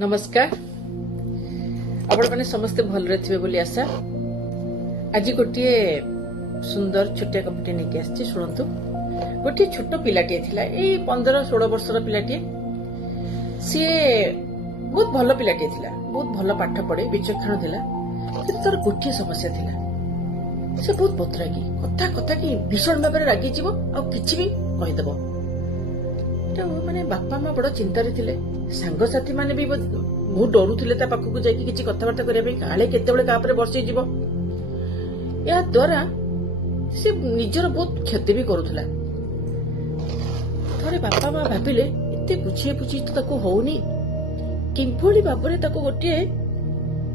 नमस्कार आपण मैंने समस्ते भल थे बोली आशा। आज गोटे सुंदर छोटिया कपटे नहीं आसी शुणु। गोटे छोट पिलाटे थिला ए 15-16 वर्षर पिलाटे। सी बहुत भल पिलाटे थिला, बहुत भल पाठ पढ़े, विचक्षण थिला। किंतु तार गोटे समस्या थिला, से बहुत बतरागी कथा कथा कि भीषण भाव में रागी जीव आ किछि भी कहीदेव। माने बापा माँ बड़ चिंतार थिले, सांगसाथी माने भी बहुत डरुथिले ता पाखकु जाइकि किछि कथाबार्ता करिया पे काले केतेबेले का परे बरसी जीव। या द्वारा से निजर बहुत क्षति भी करुथला। थरे बापा माँ भाबिले एते बुझे बुझी तो ताको होउनी, किंभली भाबरे ताको गोटे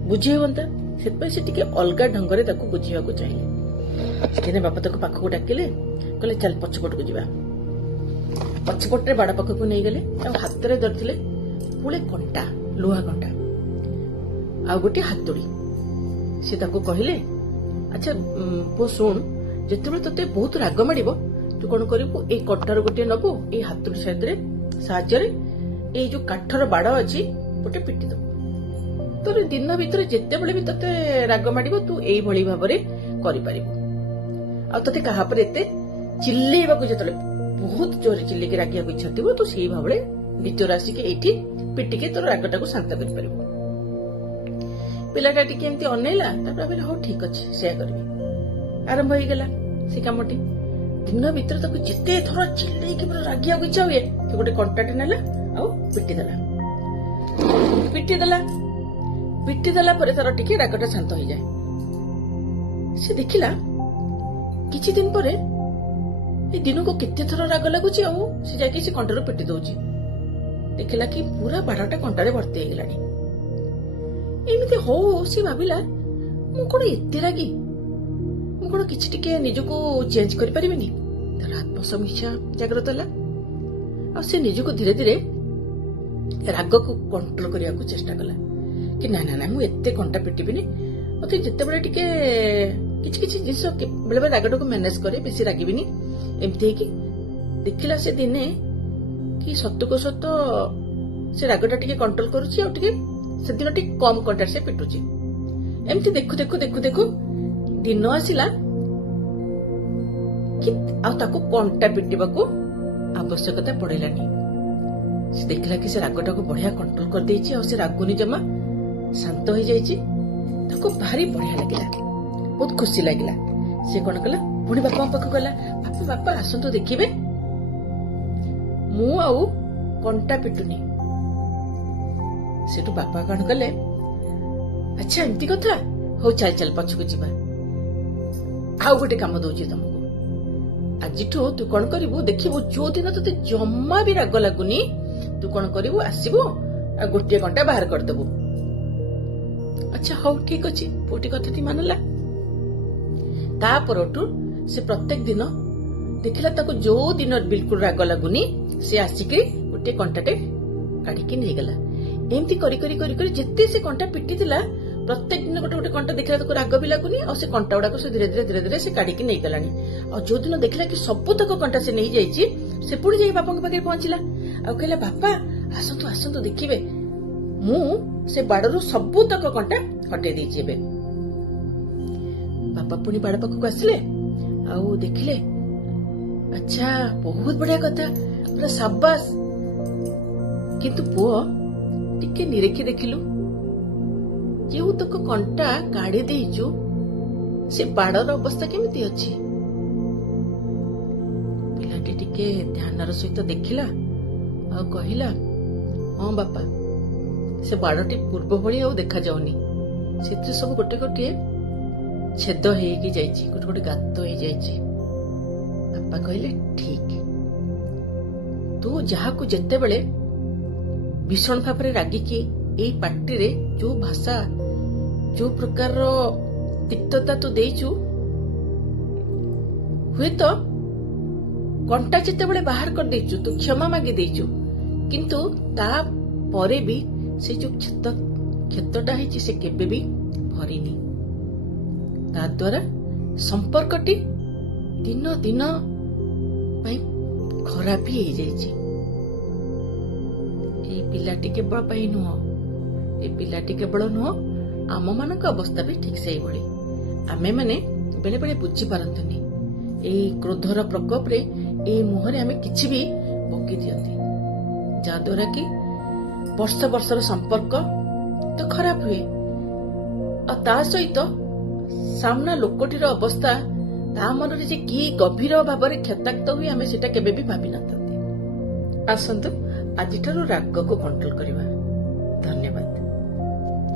बुझेवंता, सेतपय से टिके अलगा ढंगरे ताको बुझियाकु चाहिए। दिने बापा ताको पाखकु डाकिले, कहले चल पछपटकु जिबा। पछपटे बाड़ पाखकु नहीं गले, हाथ में धरथिले पुले कंटा, लुहा कंटा आ गोटे हातुड़ी। से ताको कहले अच्छा पो सुन, जेतेबेले तते बहुत राग माडिबो तू कोन करिबो, ए कंटार गोटे नबो, ए हातुड़ी साहाय्य ए जो काठर बाड़ अछि गोटे पिटी दो। तोर दिन भितर जेतेबेले भी तते राग माडिबो तू एई भली भाबरे करि परिबो। आ तते कहा पर एते चिल्लेबाकू जेतेबेले बहुत जोर चिल्लेकी रागियाकू इच्छा थिबो तू सेई भाबरे भितर आसिके एठी पिटिके तोर रागटाकू शांत करि परिबो। पिलाटा टिके एमती अनेला, तापर भाबिले हो ठीक अछि सेया करबी। आरंभ होई गेला से कामटी। दिन भितर ताकू जेते थोर चिल्लेकी पूरा रागियाकू इच्छा हुए से गोटे कंटाटे नेला आ पिटी देला परे तार टिके रागटा शांत होई जाय। से देखिला किछि दिन परे ए दिन को केते थोर राग लागुची आ से जाके से कंटारो पिटी दउची। देखिला कि पूरा बाड़ाटा कंटारे भर्ती हो गलानी। एमिति हो से भाबिला मु कोन एते रागी, मु कोन किछि टिके निजको चेंज करि परिबिनी। तार आत्मसमीक्षा जागृत होला आ से निजको धीरे धीरे राग को कंट्रोल करिया को चेष्टा कला कि ना ना ना मु एते कंटा पिटिबिनी। ओके जते बेले टिके किछि किछि जिंस बेले बेले रागटा को मैनेज करे, बेसी रागिबिनी। एमती कि देखिला से दिने कि सत्य को सत्य से रागटा टिके कंट्रोल करूची आ टिके से दिन टिके कम कंटार से पिटुची। एमती देखु देखु देखु देखु दिन आसिला कि आ ताको कंटा पिटिबाको आवश्यकता पड़ेलानी। से देखिला कि से रागटा को बढ़िया कंट्रोल कर देछि आ से रागुनी जमा शांत हो जाइछि। ताको भारी बढ़िया लागिला, बहुत खुशी लागिला। से कोन कला पुणी बापा पाखु गला, बापा बापा आसंतु देखिबे मु आउ कंटा पिटुनी। सेटु बापा कौन कले अच्छा एमती कथा हो, चल चल पछकु जिबा। आउ गोटे काम दउची तुमको, आजिठु तू कौन करिवु देखिबु, जो दिन तते जम्मा भी राग लागुनी तू कौन करिवु, आसीबु आ गोटे कंटा बाहर कर देबु। अच्छा हो ठीक अछि, पोटी कथाटी मानला। ता परटु से प्रत्येक दिन देखिला ताको जो दिन बिल्कुल राग लागुनी से आसिके गोटे कंटाटे काढिकी नै गला। एमती करी करी करी करी जेते से कंटा पिटी दिला, प्रत्येक दिन गोटे गोटे कंटा देखिला ताको राग भी लागुनी और से कंटा गुडा को से धीरे धीरे से काढिकी नै गलानी। और जो दिन देखिला कि सब तक कंटा से नै जाईची, से पुणी जाई बापा के पाखे पहुंचिला आ कहला बापा आसंतु आसंतु देखिबे मु से बाड़रू सब तक कंटा हटे देई जेबे। बापा पुणी बाड़ पाखक आसिले आउ देखिले अच्छा बहुत बढ़िया कथा, पूरा शाबाश। किंतु पुओ टिके निरेखी देखिलु जो तक कंटा काढ़ी देइचु से बाड़र अवस्था केमिति अछि। पिलाटी टिके ध्यानर सहित देखिला आ कहिला हां बापा से बाड़टी पूर्व भली आ देखा जाउनी, सेति सब गोटे गोटे छेद हेगी जाइछि, गोटे गोटे गात हे जाइछि। बापा कहले ठीक, तू जहाकू जेते बेले भीषण भाव में रागिकी एई पार्टी रे जो भाषा जो प्रकार तिक्तता तू देइचु, हुए तो कंटा जेते बेले बाहर कर देइचु तू क्षमा मागी देइचु, किंतु ता परे भी से जो क्षतटा हेछि से केबे भी भरिनी। ता द्वारा संपर्कटी दिन दिन खराब ही पिलाटी केवल नुह ଏ ପିଲାଟି କେବଳ ନୁହଁ, ଆମମାନଙ୍କ ଅବସ୍ଥା ବି ଠିକ୍ ସେଇଭଳି। ଆମେମାନେ ବେଳେ ବେଳେ ବୁଝିପାରନ୍ତୁନି ଏଇ କ୍ରୋଧର ପ୍ରକୋପରେ ଏଇ ମୁହଁରେ ଆମେ କିଛି ବି ପକେଇ ଦିଅନ୍ତି, ଯାହାଦ୍ୱାରା କି ବର୍ଷ ବର୍ଷର ସମ୍ପର୍କ ତ ଖରାପ ହୁଏ, ଆଉ ତା ସହିତ ସାମ୍ନା ଲୋକଟିର ଅବସ୍ଥା ତା ମନରେ ଯେ କି ଗଭୀର ଭାବରେ କ୍ଷତାକ୍ତ ହୁଏ ଆମେ ସେଟା କେବେ ବି ଭାବିନଥାନ୍ତି। ଆସନ୍ତୁ ଆଜିଠାରୁ ରାଗକୁ କଣ୍ଟ୍ରୋଲ କରିବା। ଧନ୍ୟବାଦ।